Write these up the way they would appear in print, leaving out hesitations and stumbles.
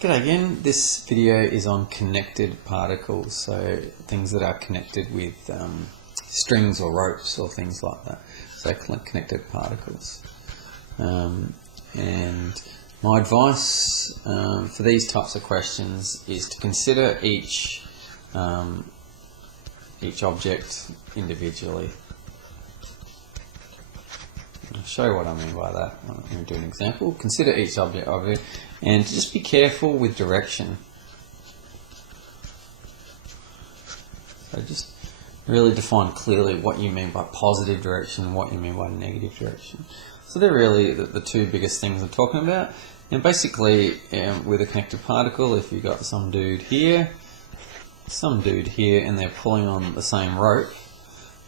G'day again. This video is on connected particles, so things that are connected with strings or ropes or things like that. So connected particles. And my advice for these types of questions is to consider each object individually. I'll show you what I mean by that. I'm going to do an example. Consider each object of it and just be careful with direction. So just really define clearly what you mean by positive direction and what you mean by negative direction. So they're really the two biggest things I'm talking about. And basically with a connected particle, if you've got some dude here, and they're pulling on the same rope,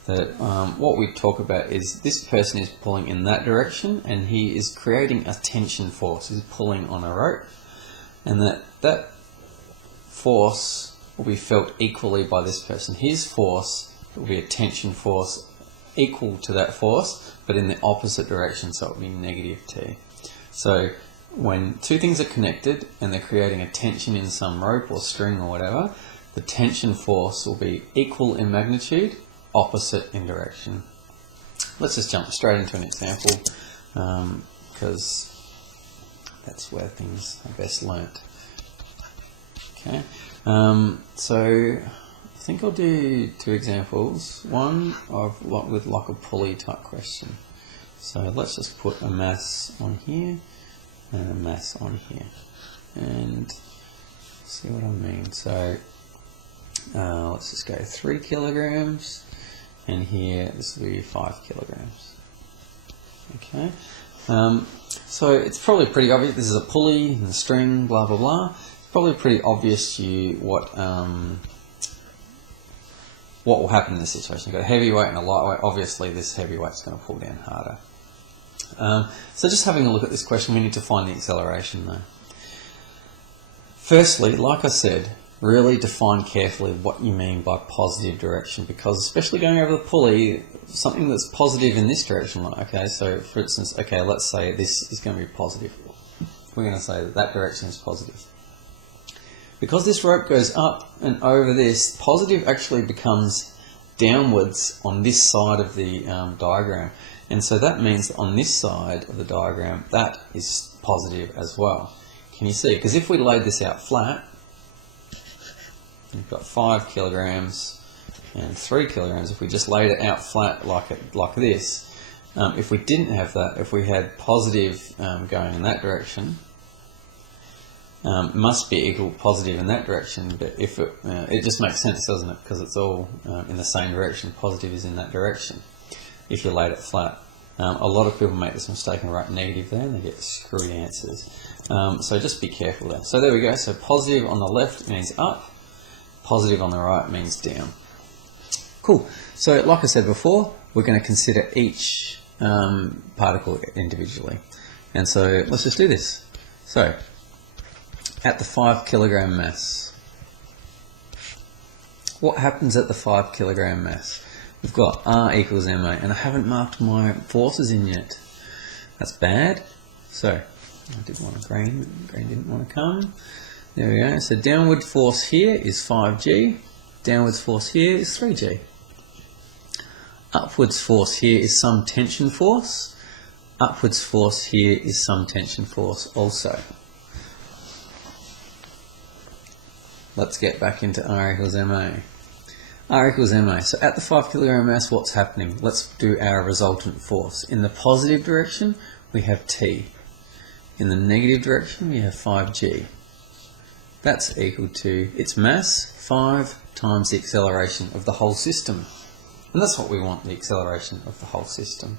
that what we talk about is this person is pulling in that direction and he is creating a tension force. He's pulling on a rope, and that force will be felt equally by this person. His force will be a tension force equal to that force, but in the opposite direction, so it will be negative T. So when two things are connected and they're creating a tension in some rope or string or whatever, the tension force will be equal in magnitude, opposite in direction. Let's just jump straight into an example because that's where things are best learnt. Okay, so I think I'll do two examples. One with like a pulley type question. So let's just put a mass on here and a mass on here and see what I mean. So let's just go 3 kilograms. And here, this will be 5 kilograms. Okay, so it's probably pretty obvious. This is a pulley and a string, blah blah blah. It's probably pretty obvious to you what will happen in this situation. You've got a heavyweight and a lightweight. Obviously, this heavyweight's going to pull down harder. So just having a look at this question, we need to find the acceleration though. Firstly, like I said, really define carefully what you mean by positive direction, because especially going over the pulley, something that's positive in this direction, okay, so for instance, okay, let's say this is going to be positive. We're going to say that direction is positive. Because this rope goes up and over this, positive actually becomes downwards on this side of the diagram. And so that means that on this side of the diagram, that is positive as well. Can you see? Because if we laid this out flat, you've got 5 kilograms and 3 kilograms. If we just laid it out flat like this, if we didn't have that, if we had positive going in that direction, must be equal positive in that direction. But if it just makes sense, doesn't it? Because it's all in the same direction. Positive is in that direction. If you laid it flat, a lot of people make this mistake and write negative there, and they get screwy answers. So just be careful there. So there we go. So positive on the left means up. Positive on the right means down. Cool. So like I said before, we're going to consider each particle individually. And so let's just do this. So at the 5 kilogram mass, what happens at the 5 kilogram mass? We've got R equals MA, and I haven't marked my forces in yet. That's bad. So I did want a green didn't want to come. There we go. So downward force here is 5G. Downwards force here is 3G. Upwards force here is some tension force. Upwards force here is some tension force also. Let's get back into R equals MA. R equals MA. So at the 5 kilogram mass, what's happening? Let's do our resultant force. In the positive direction, we have T. In the negative direction, we have 5G. That's equal to its mass, 5 times the acceleration of the whole system. And that's what we want, the acceleration of the whole system.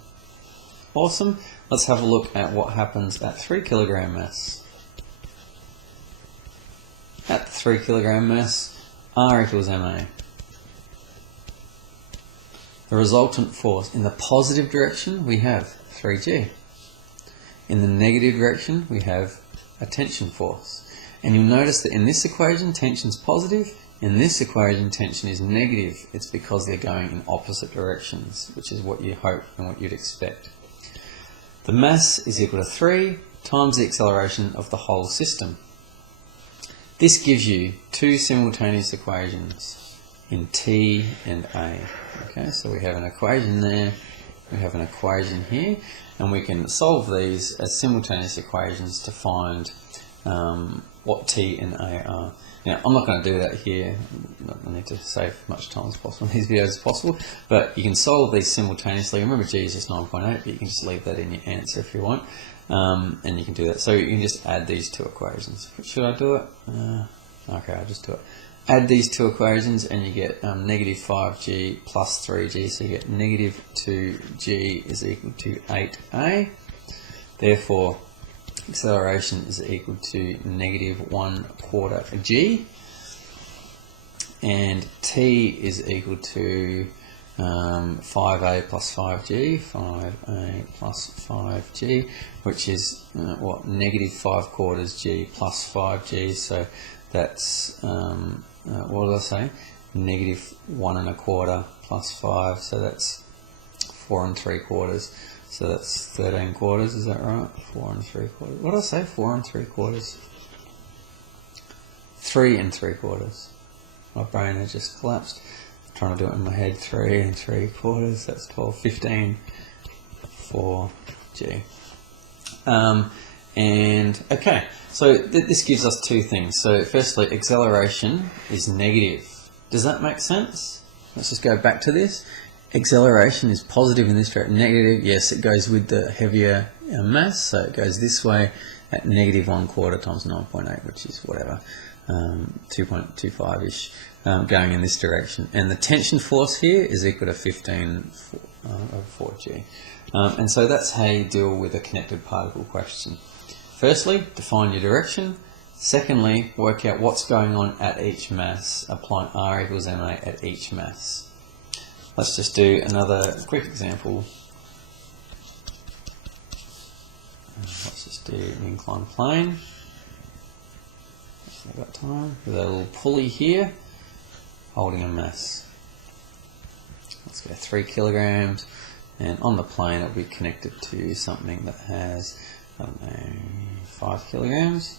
Awesome. Let's have a look at what happens at 3 kilogram mass. At the 3 kilogram mass, R equals MA. The resultant force, in the positive direction, we have 3G. In the negative direction, we have a tension force. And you'll notice that in this equation, tension is positive. In this equation, tension is negative. It's because they're going in opposite directions, which is what you hope and what you'd expect. The mass is equal to 3 times the acceleration of the whole system. This gives you two simultaneous equations in t and a. Okay, so we have an equation there, we have an equation here, and we can solve these as simultaneous equations to find what t and a are. Now, I'm not going to do that here. I need to save as much time as possible in these videos as possible, but you can solve these simultaneously. Remember, g is just 9.8, but you can just leave that in your answer if you want, and you can do that. So you can just add these two equations. Should I do it? Okay, I'll just do it. Add these two equations and you get negative 5g plus 3g, so you get negative 2g is equal to 8a. Therefore, acceleration is equal to negative 1/4 g, and t is equal to 5a plus 5g, 5a plus 5g, which is what, negative 5/4 g plus 5g, so that's, what did I say, negative 1 1/4 plus 5, so that's 4 3/4. So that's 13/4, is that right? 4 3/4. What did I say? 4 3/4. 3 3/4. My brain has just collapsed. I'm trying to do it in my head. 3 3/4. That's 12, 15, 4g. And okay, so this gives us two things. So firstly, acceleration is negative. Does that make sense? Let's just go back to this. Acceleration is positive in this direction. Negative, yes, it goes with the heavier mass, so it goes this way at negative 1/4 times 9.8, which is whatever, 2.25-ish, going in this direction. And the tension force here is equal to 15 over 4g. And so that's how you deal with a connected particle question. Firstly, define your direction. Secondly, work out what's going on at each mass, applying R equals ma at each mass. Let's just do another quick example. Let's just do an inclined plane. I've got time. With a little pulley here, holding a mass. Let's go 3 kilograms, and on the plane it'll be connected to something that has, I don't know, 5 kilograms.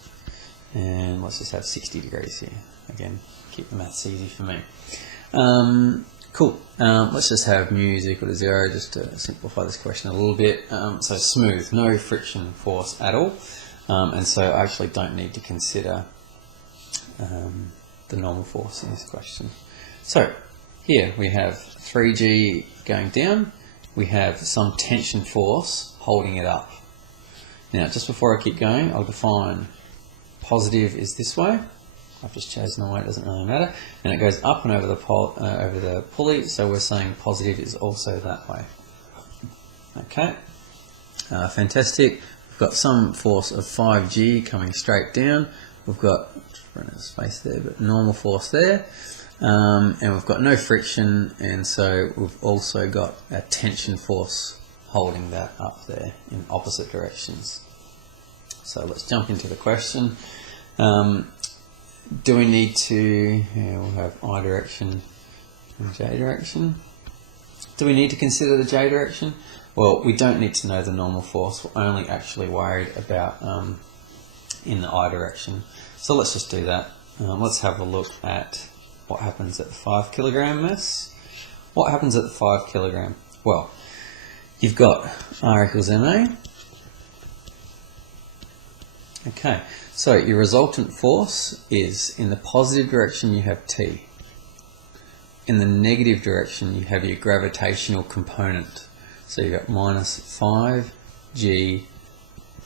And let's just have 60 degrees here. Again, keep the maths easy for me. Cool. Let's just have mu is equal to 0, just to simplify this question a little bit. So smooth, no friction force at all. And so I actually don't need to consider the normal force in this question. So here we have 3g going down. We have some tension force holding it up. Now, just before I keep going, I'll define positive is this way. I've just chosen the way, it doesn't really matter. And it goes up and over the pulley, so we're saying positive is also that way. Okay, fantastic. We've got some force of 5g coming straight down. We've got, run out of space there, but normal force there. And we've got no friction, and so we've also got a tension force holding that up there in opposite directions. So let's jump into the question. Do we need to, we'll have I direction and J direction. Do we need to consider the J direction? Well, we don't need to know the normal force. We're only actually worried about in the I direction. So let's just do that. Let's have a look at what happens at the 5 kilogram mass. What happens at the 5 kilogram? Well, you've got R equals ma. Okay, so your resultant force is, in the positive direction you have T. In the negative direction you have your gravitational component. So you've got minus 5g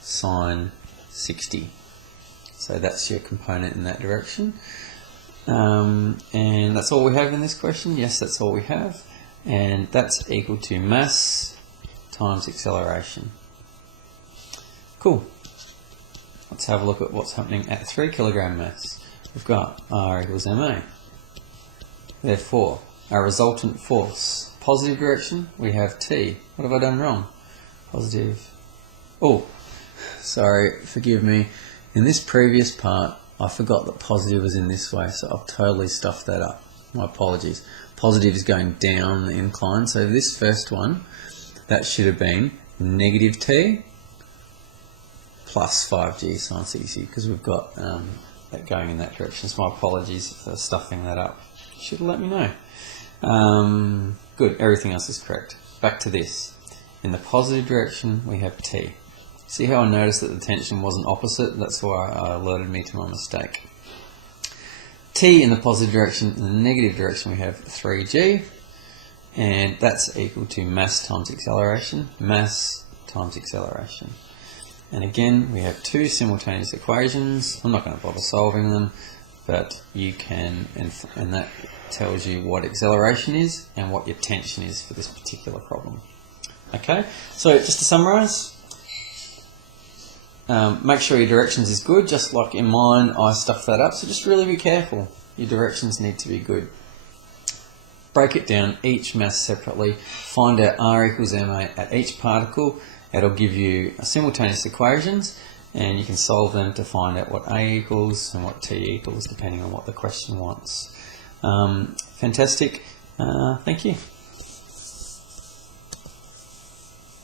sine 60. So that's your component in that direction. And that's all we have in this question. Yes, that's all we have. And that's equal to mass times acceleration. Cool. Let's have a look at what's happening at 3 kilogram mass. We've got R equals ma. Therefore, our resultant force, positive direction, we have T. What have I done wrong? Positive. Oh, sorry, forgive me. In this previous part, I forgot that positive was in this way, so I've totally stuffed that up. My apologies. Positive is going down the incline, so this first one, that should have been negative T plus 5g sine 60, because we've got going in that direction. So my apologies for stuffing that up. You should have let me know. Good, everything else is correct. Back to this. In the positive direction, we have T. See how I noticed that the tension wasn't opposite? That's why it alerted me to my mistake. T in the positive direction, in the negative direction, we have 3g, and that's equal to mass times acceleration, mass times acceleration. And again, we have two simultaneous equations. I'm not going to bother solving them, but you can, and that tells you what acceleration is and what your tension is for this particular problem. Okay, so just to summarize, make sure your directions is good. Just like in mine, I stuffed that up, so just really be careful. Your directions need to be good. Break it down, each mass separately, find out R equals ma at each particle. It'll give you simultaneous equations, and you can solve them to find out what A equals and what T equals, depending on what the question wants. Fantastic. Thank you.